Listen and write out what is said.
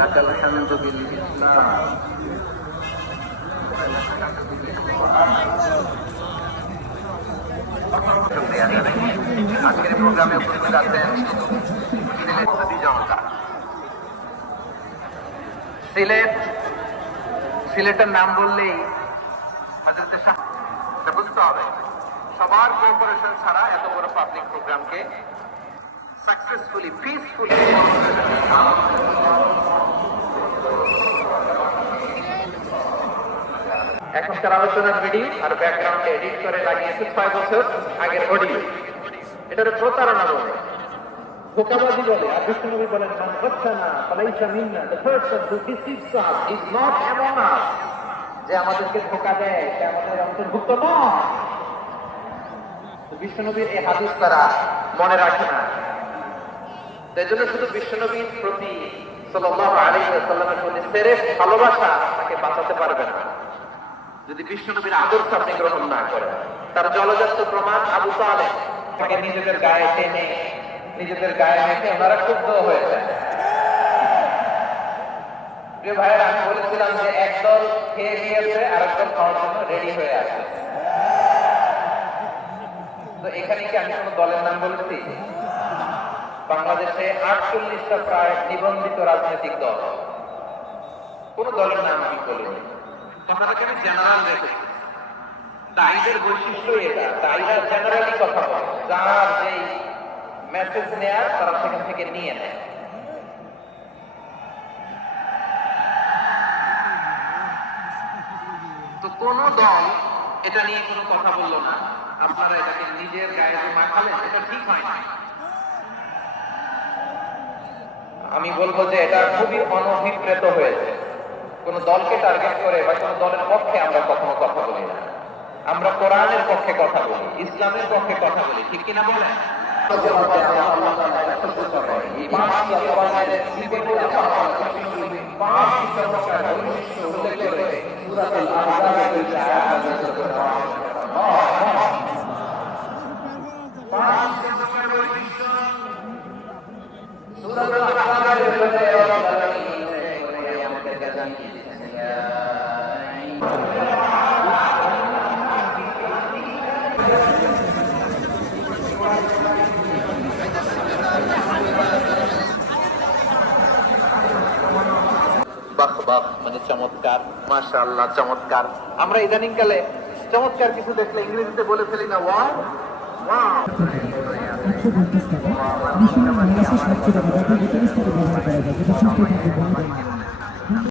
لك الحمد بالإسلام শুকরিয়া জানাই। আজকের প্রোগ্রামে উপস্থিত আছেন সিলেট সুফি জনতা। সিলেট সিলেটের নাম বললেই হযরতে শাহ এটা বুঝতে হবে সবার কোঅপারেশন ছাড়া এত বড় পাবলিক প্রোগ্রামকে সাকসেসফুলি পিসফুলি এখনকার আলোচনার ভিডিও আর ব্যাকগ্রাউন্ডে এডিট করে লাগিয়েছে ছয় বছর আগের অডিও এটার প্রতারণা বলে। বিশ্বনবীর মনে রাখে না। শুধু বিশ্বনবীর প্রতি ভালোবাসা তাকে বাঁচাতে পারবে না। যদি বিশ্বনবীর আদর্শ আপনি গ্রহণ না করেন, তার জলজাত প্রমাণ আবু তালেব তাকে নিজেদের গায়ে টেনে, নিজেদের গায়ে মেখে ওনারা ক্ষুব্ধ হয়েছে প্রিয় ভাইয়ের, আমি বলেছিলাম যে একদল রেডি হয়ে তো এখানে কি আমি কোনো দলের নাম বলেছি? বাংলাদেশে প্রায় নিবন্ধিত রাজনৈতিক দল। কোন দলের নাম আমি বলিনি। কথাটাকে আমি জেনারেল রেখেছি তাইদের বৈশিষ্ট্য এটা, তাইরা জেনারেলি কথা বলে। যার যেই মেসেজ নেয়ার তারা সেখান থেকে নিয়ে নেয়। তো কোন দল এটা নিয়ে কোনো কথা বলল না। আপনারা এটাকে নিজের গায়ে মাখালেন এটা ঠিক হয় না আমি বলব যে এটা খুবই অনভিপ্রেত হয়েছে। কোন দলকে টার্গেট করে বা কোন দলের পক্ষে আমরা কখনো কথা বলি না আমরা কোরআনের পক্ষে কথা বলি ইসলামের পক্ষে কথা বলি ঠিক কিনা বলেন বাহ বাহ মানে চমৎকার মাশাআল্লাহ চমৎকার আমরা ইদানিং কালে চমৎকার কিছু দেখলে ইংরেজিতে বলে ফেলি না ওয়াও বিশ্বের